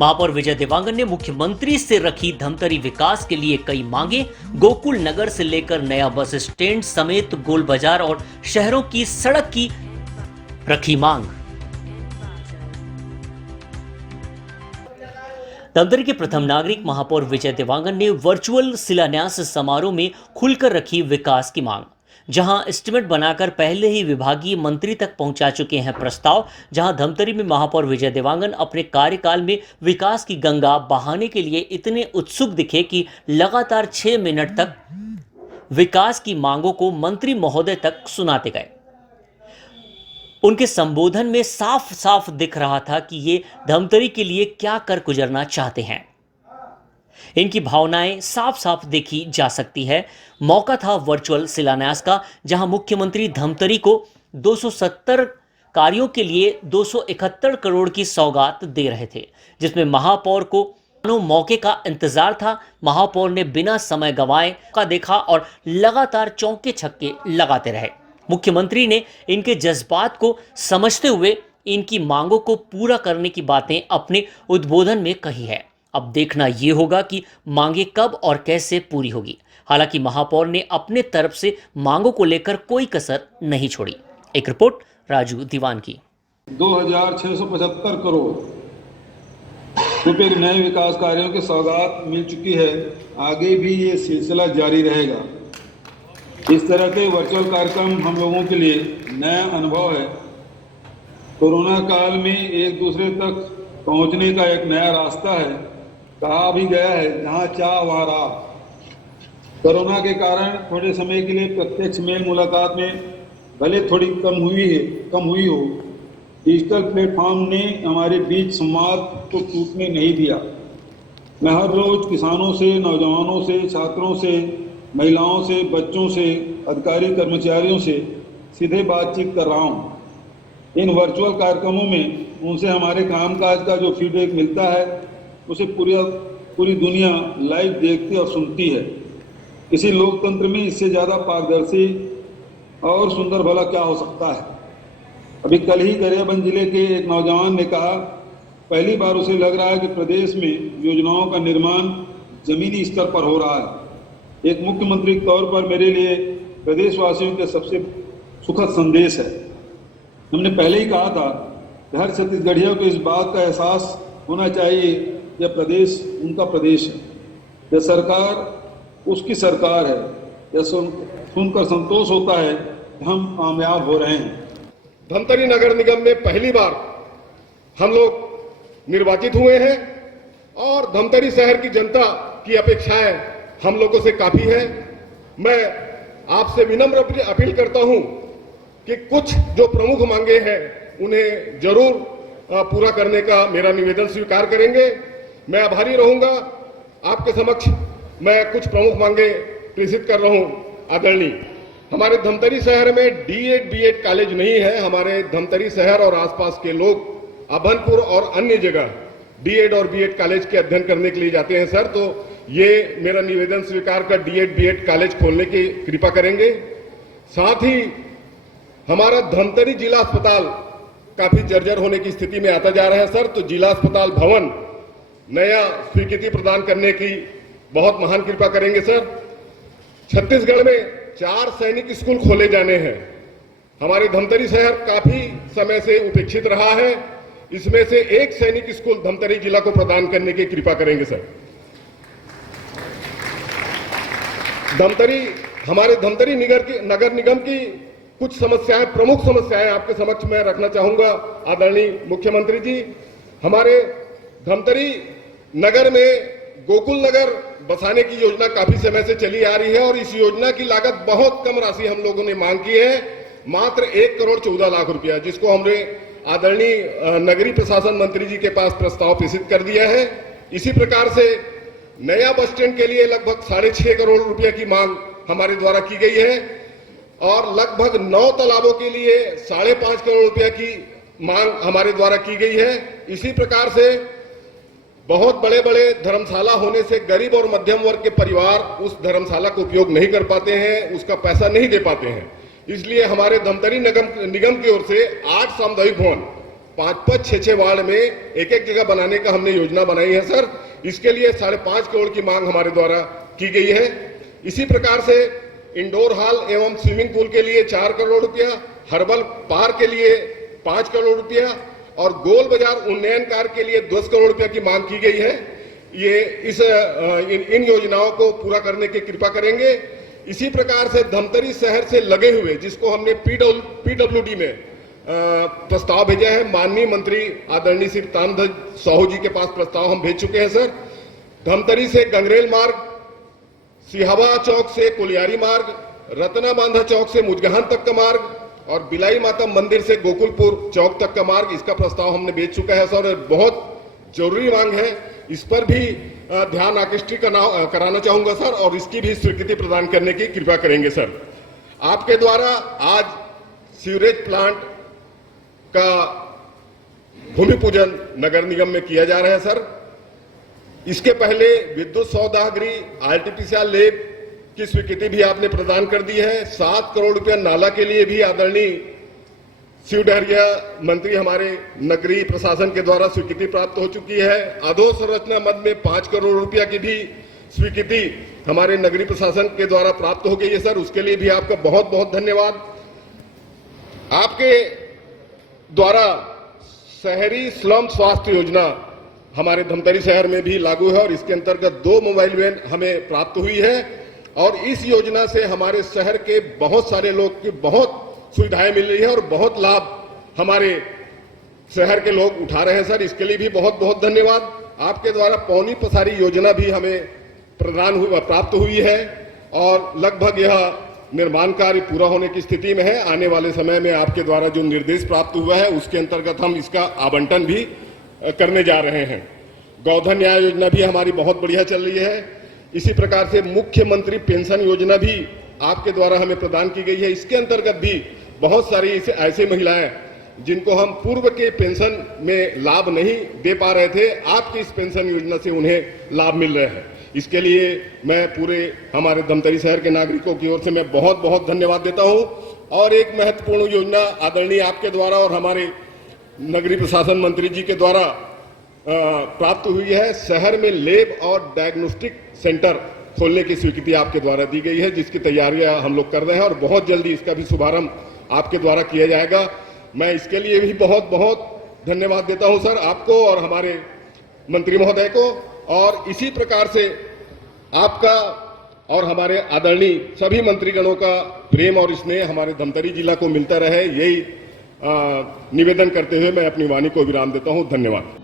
महापौर विजय देवांगन ने मुख्यमंत्री से रखी धमतरी विकास के लिए कई मांगे। गोकुल नगर से लेकर नया बस स्टैंड समेत गोल बाजार और शहरों की सड़क की रखी मांग। धमतरी के प्रथम नागरिक महापौर विजय देवांगन ने वर्चुअल शिलान्यास समारोह में खुलकर रखी विकास की मांग। जहां एस्टीमेट बनाकर पहले ही विभागीय मंत्री तक पहुंचा चुके हैं प्रस्ताव, जहां धमतरी में महापौर विजय देवांगन अपने कार्यकाल में विकास की गंगा बहाने के लिए इतने उत्सुक दिखे कि लगातार 6 मिनट तक विकास की मांगों को मंत्री महोदय तक सुनाते गए। उनके संबोधन में साफ साफ दिख रहा था कि ये धमतरी के लिए क्या कर गुजरना चाहते हैं। इनकी भावनाएं साफ साफ देखी जा सकती है। मौका था वर्चुअल शिलान्यास का, जहां मुख्यमंत्री धमतरी को 270 कार्यों के लिए 271 करोड़ की सौगात दे रहे थे, जिसमें महापौर को मौके का इंतजार था। महापौर ने बिना समय गंवाए का देखा और लगातार चौके छक्के लगाते रहे। मुख्यमंत्री ने इनके जज्बात को समझते हुए इनकी मांगों को पूरा करने की बातें अपने उद्बोधन में कही है। अब देखना यह होगा कि मांगे कब और कैसे पूरी होगी। हालांकि महापौर ने अपने तरफ से मांगों को लेकर कोई कसर नहीं छोड़ी। एक रिपोर्ट राजू दीवान की। 2675 करोड़ रुपए के नए विकास कार्यों की सौगात मिल चुकी है। आगे भी ये सिलसिला जारी रहेगा। इस तरह के वर्चुअल कार्यक्रम हम लोगों के लिए नया अनुभव है। कोरोना काल में एक दूसरे तक पहुंचने का एक नया रास्ता है। कहा भी गया है, जहां चाह वहां राह। कोरोना के कारण थोड़े समय के लिए प्रत्यक्ष मेल मुलाकात में भले थोड़ी कम हुई हो, डिजिटल प्लेटफॉर्म ने हमारे बीच संवाद को टूटने नहीं दिया। मैं हर रोज किसानों से, नौजवानों से, छात्रों से, महिलाओं से, बच्चों से, अधिकारी कर्मचारियों से सीधे बातचीत कर रहा हूँ। इन वर्चुअल कार्यक्रमों में उनसे हमारे कामकाज का जो फीडबैक मिलता है, उसे पूरी दुनिया लाइव देखती और सुनती है। किसी लोकतंत्र में इससे ज़्यादा पारदर्शी और सुंदर भला क्या हो सकता है। अभी कल ही गरियाबंद जिले के एक नौजवान ने कहा, पहली बार उसे लग रहा है कि प्रदेश में योजनाओं का निर्माण जमीनी स्तर पर हो रहा है। एक मुख्यमंत्री के तौर पर मेरे लिए प्रदेशवासियों के सबसे सुखद संदेश है। हमने पहले ही कहा था कि हर छत्तीसगढ़ियों को इस बात का एहसास होना चाहिए कि यह प्रदेश उनका प्रदेश है, यह सरकार उसकी सरकार है। यह सुनकर संतोष होता है कि हम कामयाब हो रहे हैं। धमतरी नगर निगम में पहली बार हम लोग निर्वाचित हुए हैं और धमतरी शहर की जनता की अपेक्षाएं हम लोगों से काफी है। मैं आपसे विनम्र अपील करता हूं कि कुछ जो प्रमुख मांगे हैं उन्हें जरूर पूरा करने का मेरा निवेदन स्वीकार करेंगे। मैं आभारी रहूंगा। आपके समक्ष मैं कुछ प्रमुख मांगे प्रेषित कर रहा हूं। आदरणीय, हमारे धमतरी शहर में D.Ed B.Ed कॉलेज नहीं है। हमारे धमतरी शहर और आसपास के लोग अभनपुर और अन्य जगह D.Ed और B.Ed कॉलेज के अध्ययन करने के लिए जाते हैं सर। तो ये मेरा निवेदन स्वीकार कर D.Ed B.Ed कॉलेज खोलने की कृपा करेंगे। साथ ही हमारा धमतरी जिला अस्पताल काफी जर्जर होने की स्थिति में आता जा रहा है सर। तो जिला अस्पताल भवन नया स्वीकृति प्रदान करने की बहुत महान कृपा करेंगे सर। छत्तीसगढ़ में 4 सैनिक स्कूल खोले जाने हैं। हमारे धमतरी शहर काफी समय से उपेक्षित रहा है। इसमें से एक सैनिक स्कूल धमतरी जिला को प्रदान करने की कृपा करेंगे सर। हमारे धमतरी नगर निगम की कुछ समस्याएं, प्रमुख समस्याएं आपके समक्ष मैं रखना चाहूंगा। आदरणीय मुख्यमंत्री जी, हमारे धमतरी नगर में गोकुल नगर बसाने की योजना काफी समय से चली आ रही है और इस योजना की लागत बहुत कम राशि हम लोगों ने मांग की है, मात्र 1 करोड़ 14 लाख रुपया, जिसको हमने आदरणीय नगरीय प्रशासन मंत्री जी के पास प्रस्ताव प्रेषित कर दिया है। इसी प्रकार से नया बस स्टैंड के लिए लगभग 6.5 करोड़ रुपया की मांग हमारे द्वारा की गई है और लगभग 9 तालाबों के लिए 5.5 करोड़ रुपया की मांग हमारे द्वारा की गई है। इसी प्रकार से बहुत बड़े बड़े धर्मशाला होने से गरीब और मध्यम वर्ग के परिवार उस धर्मशाला का उपयोग नहीं कर पाते हैं, उसका पैसा नहीं दे पाते हैं। इसलिए हमारे धमतरी निगम की ओर से 8 सामुदायिक भवन 5-5, 6-6 वार्ड में एक एक जगह बनाने का हमने योजना बनाई है सर। इसके लिए 5.5 करोड़ की मांग हमारे द्वारा की गई है। इसी प्रकार से इंडोर हॉल एवं स्विमिंग पूल के लिए 4 करोड़ रुपया, हर्बल पार्क के लिए 5 करोड़ रुपया और गोल बाजार उन्नयन कार्य के लिए 10 करोड़ रुपया की मांग की गई है। ये इन योजनाओं को पूरा करने की कृपा करेंगे। इसी प्रकार से धमतरी शहर से लगे हुए, जिसको हमने पीडब्ल्यूडी में प्रस्ताव भेजा है, माननीय मंत्री आदरणीय श्री ताम्रध्वज साहू जी के पास प्रस्ताव हम भेज चुके हैं सर। धमतरी से गंगरेल मार्ग, सिहावा चौक से कुलियारी मार्ग, रत्ना बांधा चौक से मुजगहान तक का मार्ग और बिलाई माता मंदिर से गोकुलपुर चौक तक का मार्ग, इसका प्रस्ताव हमने भेज चुका है सर। बहुत जरूरी मांग है, इस पर भी ध्यान आकृष्ट कराना चाहूंगा सर और इसकी भी स्वीकृति प्रदान करने की कृपा करेंगे सर। आपके द्वारा आज सीवरेज प्लांट का भूमि पूजन नगर निगम में किया जा रहा है सर। इसके पहले विद्युत सौदागृह, आरटीपीसीआर लैब की स्वीकृति भी आपने प्रदान कर दी है। 7 करोड़ रुपया नाला के लिए भी आदरणीय शिव डहरिया मंत्री हमारे नगरीय प्रशासन के द्वारा स्वीकृति प्राप्त हो चुकी है। अधोसंरचना मद में 5 करोड़ रुपया की भी स्वीकृति हमारे नगरीय प्रशासन के द्वारा प्राप्त हो गई है सर। उसके लिए भी आपका बहुत बहुत धन्यवाद। आपके द्वारा शहरी स्लम स्वास्थ्य योजना हमारे धमतरी शहर में भी लागू है और इसके अंतर्गत 2 मोबाइल वैन हमें प्राप्त हुई है और इस योजना से हमारे शहर के बहुत सारे लोग की बहुत सुविधाएं मिल रही है और बहुत लाभ हमारे शहर के लोग उठा रहे हैं सर। इसके लिए भी बहुत बहुत धन्यवाद। आपके द्वारा पौनी पसारी योजना भी हमें प्राप्त हुई है और लगभग यह निर्माण कार्य पूरा होने की स्थिति में है। आने वाले समय में आपके द्वारा जो निर्देश प्राप्त हुआ है उसके अंतर्गत हम इसका आवंटन भी करने जा रहे हैं। गौधन न्याय योजना भी हमारी बहुत बढ़िया चल रही है। इसी प्रकार से मुख्यमंत्री पेंशन योजना भी आपके द्वारा हमें प्रदान की गई है। इसके अंतर्गत भी बहुत सारी ऐसी महिलाएं जिनको हम पूर्व के पेंशन में लाभ नहीं दे पा रहे थे, आपकी इस पेंशन योजना से उन्हें लाभ मिल रहा है। इसके लिए मैं पूरे हमारे धमतरी शहर के नागरिकों की ओर से मैं बहुत बहुत धन्यवाद देता हूं। और एक महत्वपूर्ण योजना आदरणीय आपके द्वारा और हमारे नगरीय प्रशासन मंत्री जी के द्वारा प्राप्त हुई है। शहर में लैब और डायग्नोस्टिक सेंटर खोलने की स्वीकृति आपके द्वारा दी गई है, जिसकी तैयारियां हम लोग कर रहे हैं और बहुत जल्दी इसका भी शुभारंभ आपके द्वारा किया जाएगा। मैं इसके लिए भी बहुत बहुत धन्यवाद देता हूं सर आपको और हमारे मंत्री महोदय को। और इसी प्रकार से आपका और हमारे आदरणीय सभी मंत्रीगणों का प्रेम और स्नेह हमारे धमतरी जिला को मिलता रहे, यही निवेदन करते हुए मैं अपनी वाणी को विराम देता हूं। धन्यवाद।